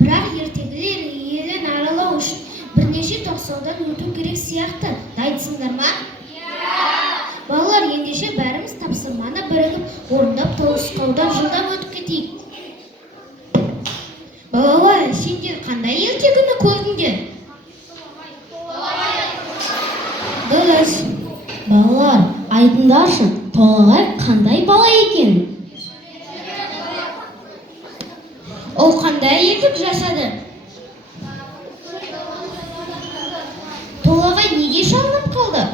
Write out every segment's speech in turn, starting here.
Бірақ ертегілер елін аралау үшін бірнеше тоқсаудан өту керек сияқты. Дайынсыңдар ма? Балалар, ендеше бәріміз тапсырманы бірігіп орындап толысқаудан жылдам өтіп кетейік. Балалар, сендер қандай ертегіні көрдіңдер? Дұрыс. Балалар, айтыңдаршы, Толағай қандай бала екен? Ол қандай ерлік жасады? Толағай неге шалынып қалды?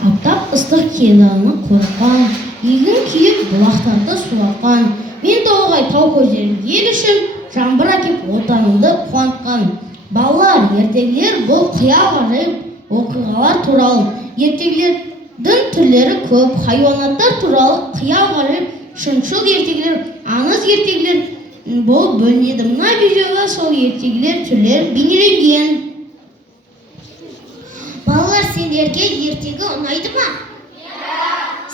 Аптап ыстық келданы қорыққан, егін күйіп бұлақтарды суатқан, мен Толағай тау көздерін ел үшін жаңбыр әкеп отанымды қуантқан. Балалар, ертегілер бұл қиял ғажайып оқиғалар туралы. Ертегілердің түрлері көп, хайуанаттар туралы қиял ғажайып шыншыл ертегілер, аңыз ертегілер болып бөлінеді. Мына видеода сол ертегілер түрлері бейнеленген. Балалар, сендерге ертегі ұнайды ма?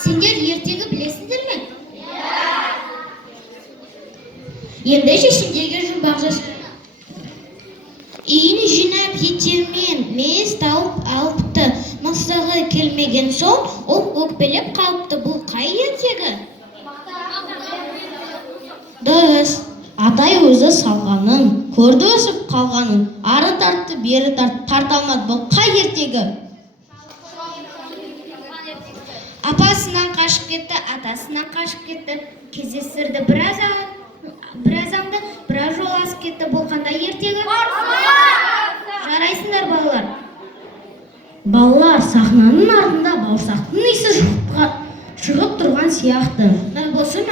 Сендер ертегі білесіңдер ме? Ендеше сендерге жұмбақ жас. Үйін жинап еттермен мейіз тауып алыпты. Мысығы келмеген соң, ол өкпелеп қалыпты. Бұл қай ертегі? Дұрыс. Атай өзі салғанын, көрді өсіп қалғанын, ары тартты, бері тарта алмады. Бұл қай ертегі? Апасынан қашып кетті, атасынан қашып кетті. Кездестірді біраз аңды, біраз жол асып кетті. Бұл қандай ертегі? Жарайсыңдар, балалар. Балалар, сахнаның артында бауырсақтың иісі шығып тұрған сияқты. Болсын,